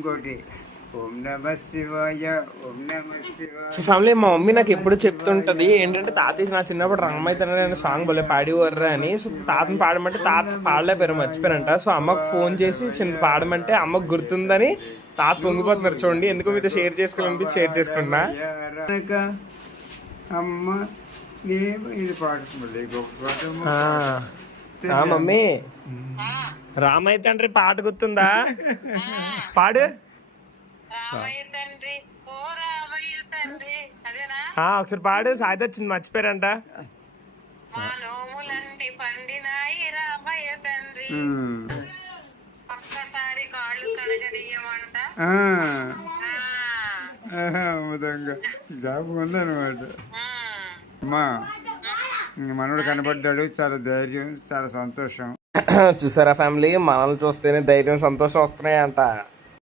ఇంకోటి ఓం నమ శివాయ, ఓం నమ శివాయ. సో ఫ్యామిలీ, మా మమ్మీ నాకు ఎప్పుడు చెప్తుంటది ఏంటంటే, తాతయ్య నా చిన్నప్పుడు రామైతే సాంగ్ భలే పాడేవర్రా అని. సో తాతని పాడమంటే తాత పాడలేపారు, మర్చిపోయారంట. సో అమ్మకు ఫోన్ చేసి చిన్న పాడమంటే అమ్మకు గుర్తుందని తాత పొంగిపోతున్నారు చూడండి. ఎందుకు మీతో షేర్ చేసుకోవాలనిపించి షేర్ చేసుకుంటున్నా. అమ్మ ఇది పాడుతుంది మమ్మీ, రామయ్య తండ్రి పాట గుర్తుందా? పాడు ఒకసారి పాడు. సాయిత వచ్చింది, మర్చిపోయారంట. జాబ్ ఉందన్నమాట. అమ్మా మనోడు కనబడ్డాడు, చాలా ధైర్యం, చాలా సంతోషం. చూసారా ఫ్యామిలీ, మనల్ని చూస్తేనే ధైర్యం సంతోషం వస్తున్నాయంట.